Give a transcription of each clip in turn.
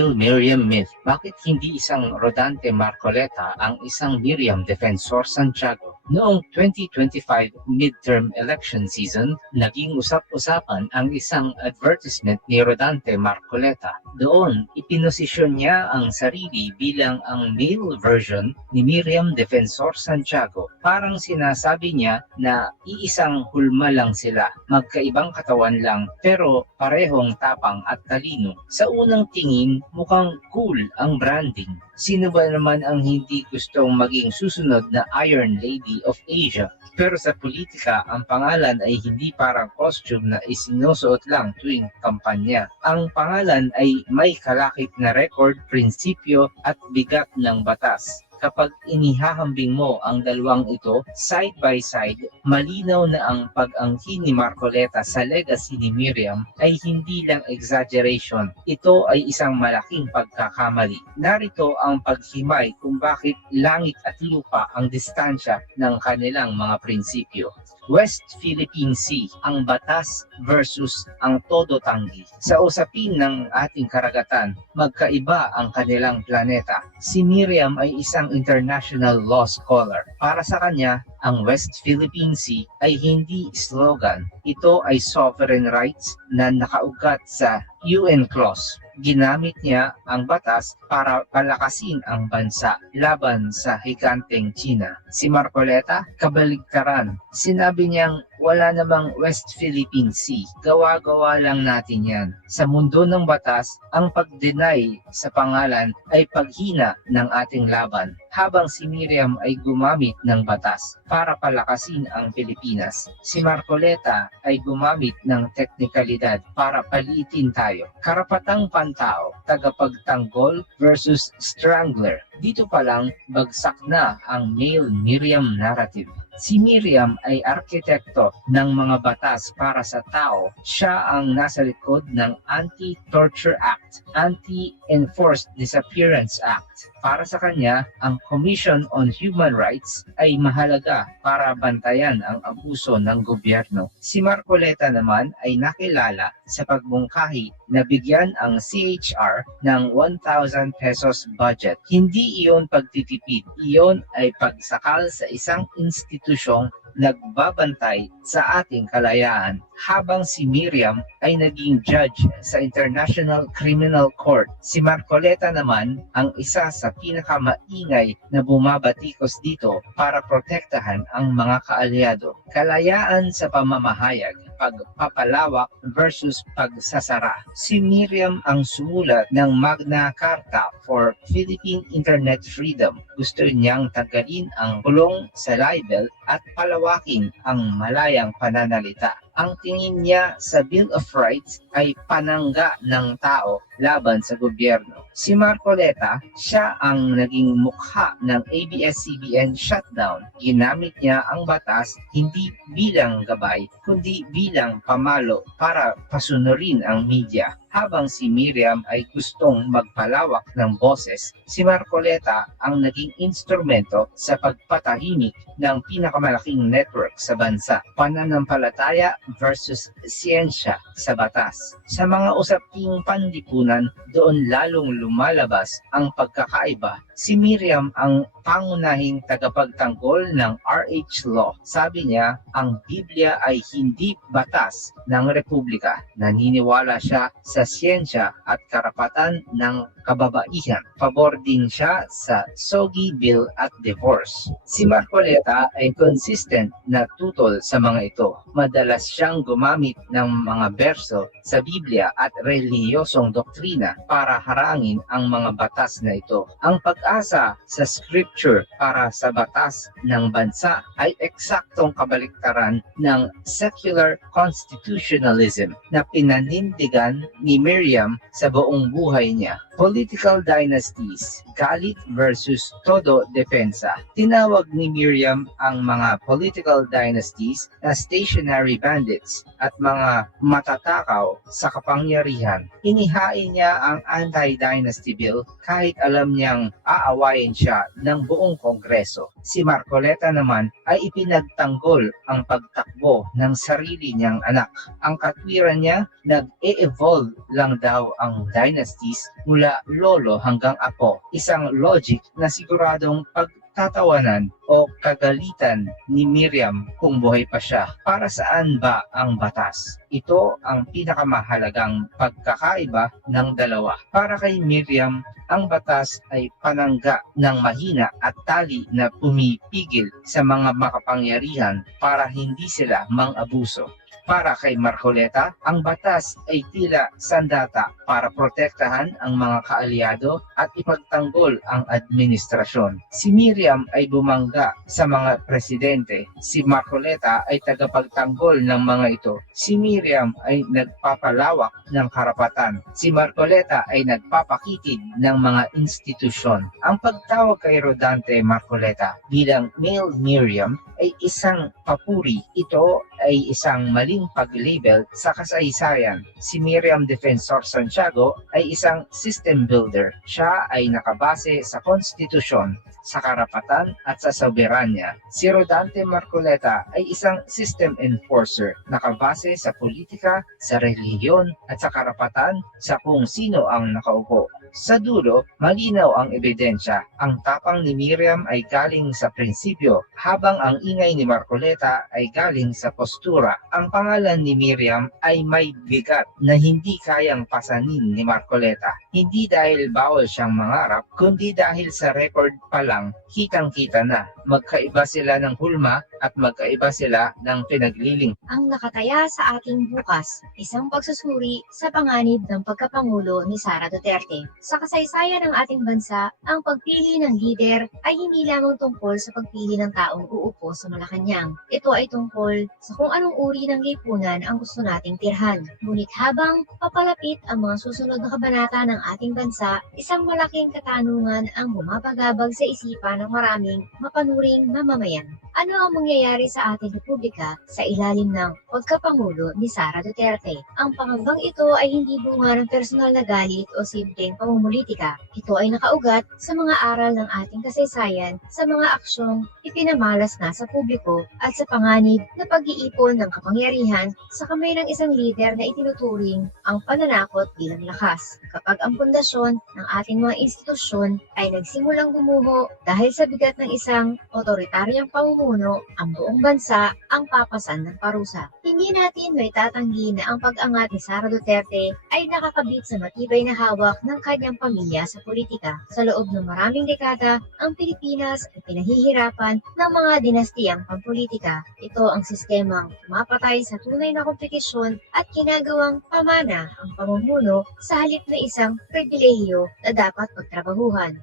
Miriam myth. Bakit hindi isang Rodante Marcoleta ang isang Miriam Defensor Santiago? Noong 2025 midterm election season, naging usap-usapan ang isang advertisement ni Rodante Marcoleta. Doon, ipinosisyon niya ang sarili bilang ang male version ni Miriam Defensor Santiago. Parang sinasabi niya na iisang hulma lang sila, magkaibang katawan lang pero parehong tapang at talino. Sa unang tingin, mukhang cool ang branding. Sino ba naman ang hindi gustong maging susunod na Iron Lady of Asia? Pero sa politika, ang pangalan ay hindi parang costume na isinusuot lang tuwing kampanya. Ang pangalan ay may kalakip na record, prinsipyo at bigat ng batas. Kapag inihahambing mo ang dalawang ito side by side, malinaw na ang pag-angkin ni Marcoleta sa legacy ni Miriam ay hindi lang exaggeration. Ito ay isang malaking pagkakamali. Narito ang paghimay kung bakit langit at lupa ang distansya ng kanilang mga prinsipyo. West Philippine Sea, ang batas versus ang todo tanggi. Sa usapin ng ating karagatan, magkaiba ang kanilang planeta. Si Miriam ay isang international law scholar. Para sa kanya, ang West Philippine Sea ay hindi slogan. Ito ay sovereign rights na nakaugat sa UN clause. Ginamit niya ang batas para palakasin ang bansa laban sa higanteng China. Si Marcoleta, kabaligtaran. Sinabi niyang wala namang West Philippine Sea. Gawa-gawa lang natin yan. Sa mundo ng batas, ang pag-deny sa pangalan ay paghina ng ating laban. Habang si Miriam ay gumamit ng batas para palakasin ang Pilipinas, si Marcoleta ay gumamit ng teknikalidad para paliitin tayo. Karapatang pantao, tagapagtanggol versus strangler. Dito pa lang, bagsak na ang male Miriam narrative. Si Miriam ay arkitekto ng mga batas para sa tao. Siya ang nasa likod ng Anti-Torture Act, Anti-Enforced Disappearance Act. Para sa kanya, ang Commission on Human Rights ay mahalaga para bantayan ang abuso ng gobyerno. Si Marcoleta naman ay nakilala sa pagmungkahi na bigyan ang CHR ng 1,000 pesos budget. Hindi iyon pagtitipid, iyon ay pagsakal sa isang institusyong nagbabantay sa ating kalayaan. Habang si Miriam ay naging judge sa International Criminal Court, si Marcoleta naman ang isa sa pinakamaingay na bumabatikos dito para protektahan ang mga kaalyado. Kalayaan sa pamamahayag, pagpapalawak versus pagsasara. Si Miriam ang sumulat ng Magna Carta for Philippine Internet Freedom. Gusto niyang tanggalin ang kulong sa libel at palawakin ang malayang pananalita. Ang tingin niya sa Bill of Rights ay panangga ng tao laban sa gobyerno. Si Marcoleta, siya ang naging mukha ng ABS-CBN shutdown. Ginamit niya ang batas hindi bilang gabay, kundi bilang pamalo para pasunurin ang media. Habang si Miriam ay gustong magpalawak ng boses, si Marcoleta ang naging instrumento sa pagpatahimik ng pinakamalaking network sa bansa. Pananampalataya versus siyensya sa batas. Sa mga usaping panlipunan, doon lalong lumalabas ang pagkakaiba. Si Miriam ang pangunahing tagapagtanggol ng RH Law. Sabi niya, ang Biblia ay hindi batas ng Republika. Naniniwala siya sa siyensya at karapatan ng kababaihan. Pabor din siya sa SOGI Bill at divorce. Si Marcoleta ay consistent na tutol sa mga ito. Madalas siyang gumamit ng mga berso sa Biblia at relihiyosong doktrina para harangin ang mga batas na ito. Ang pag-asa sa scripture para sa batas ng bansa ay eksaktong kabaliktaran ng secular constitutionalism na pinanindigan ni Miriam sa buong buhay niya. Political dynasties, galit versus todo depensa. Tinawag ni Miriam ang mga political dynasties na stationary bandits at mga matatakaw sa kapangyarihan. Inihain Hinuhukay niya ang anti-dynasty bill kahit alam niyang aawayin siya ng buong Kongreso. Si Marcoleta naman ay ipinagtanggol ang pagtakbo ng sarili niyang anak. Ang katwiran niya, nag-e-evolve lang daw ang dynasties mula lolo hanggang apo. Isang logic na siguradong pagtatawanan o kagalitan ni Miriam kung buhay pa siya. Para saan ba ang batas? Ito ang pinakamahalagang pagkakaiba ng dalawa. Para kay Miriam, ang batas ay panangga ng mahina at tali na pumipigil sa mga makapangyarihan para hindi sila mang-abuso. Para kay Marcoleta, ang batas ay tila sandata para protektahan ang mga kaalyado at ipagtanggol ang administrasyon. Si Miriam ay bumangga sa mga presidente. Si Marcoleta ay tagapagtanggol ng mga ito. Si Miriam ay nagpapalawak ng karapatan. Si Marcoleta ay nagpapakitid ng mga institusyon. Ang pagtawag kay Rodante Marcoleta bilang male Miriam ay isang papuri. Ito ay isang maling pag-label sa kasaysayan. Si Miriam Defensor Santiago ay isang system builder. Siya ay nakabase sa konstitusyon, sa karapatan at sa soberanya. Si Rodante Marcoleta ay isang system enforcer, nakabase sa politika, sa relihiyon at sa karapatan sa kung sino ang nakaupo. Sa dulo, malinaw ang ebidensya. Ang tapang ni Miriam ay galing sa prinsipyo, habang ang ingay ni Marcoleta ay galing sa postura. Ang pangalan ni Miriam ay may bigat na hindi kayang pasanin ni Marcoleta. Hindi dahil bawal siyang mangarap, kundi dahil sa record pa lang, kitang-kita na. Magkaiba sila ng hulma at magkaiba sila ng pinagliling. Ang nakataya sa ating bukas, isang pagsusuri sa panganib ng pagkapangulo ni Sara Duterte. Sa kasaysayan ng ating bansa, ang pagpili ng lider ay hindi lamang tungkol sa pagpili ng taong uupo sa Malacanang. Ito ay tungkol sa kung anong uri ng lipunan ang gusto nating tirhan. Ngunit habang papalapit ang mga susunod na kabanata ng ating bansa, isang malaking katanungan ang bumabagabag sa isipan ng maraming mapanuring mamamayan. Ano ang mangyayari sa ating republika sa ilalim ng pagkapangulo ni Sara Duterte? Ang pangambang ito ay hindi bunga ng personal na galit o simpleng pamumulitika. Ito ay nakaugat sa mga aral ng ating kasaysayan, sa mga aksyong ipinamalas na sa publiko at sa panganib na pag-iipon ng kapangyarihan sa kamay ng isang lider na itinuturing ang pananakot bilang lakas. Kapag ang pundasyon ng ating mga institusyon ay nagsimulang gumuho dahil sa bigat ng isang otoritaryang pamumuno, ang buong bansa ang papasan ng parusa. Hindi natin may tatanggi na ang pag-angat ni Sara Duterte ay nakakabit sa matibay na hawak ng kanyang pamilya sa politika. Sa loob ng maraming dekada, ang Pilipinas ay pinahihirapan ng mga dinastiyang pampolitika. Ito ang sistemang mapatay sa tunay na kompetisyon at ginagawang pamana ang pamumuno sa halip na isang pribilehiyo na dapat pagtrabahuhan.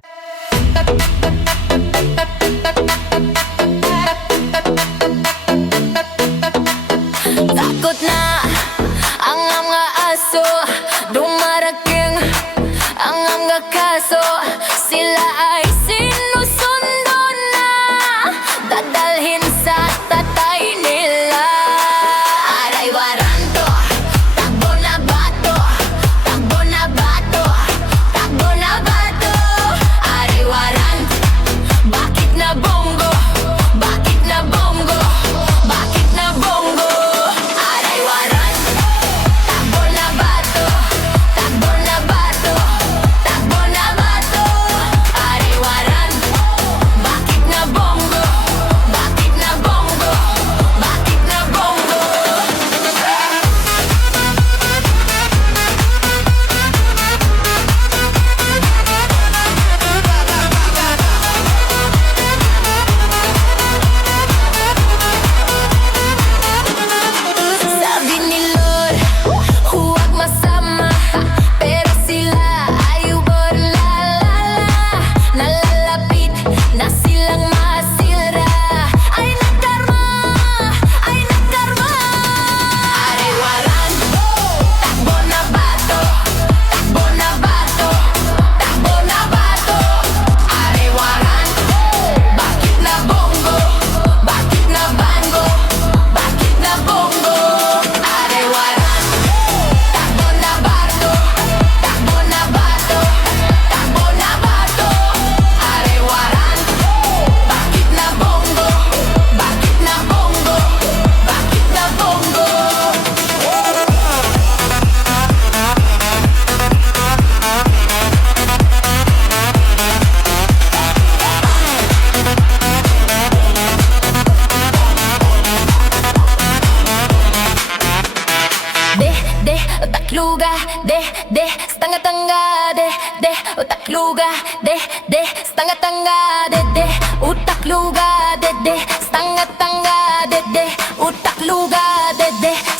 Takot na ang mga aso, dumarating ang mga kaso. Sila ay sinusundo na, dadalhin sa tatay nila. Aray waranto, takbo na bato, takbo na bato, takbo na bato. Aray waranto, bakit na bongo, bakit na bongo, bakit na bongo. Aray waranto, takbo na bato, takbo na bato, takbo na bato. Aray waranto. utak luga, de, stanga tanga, de, utak luga, de, stanga tanga, de, utak luga, de,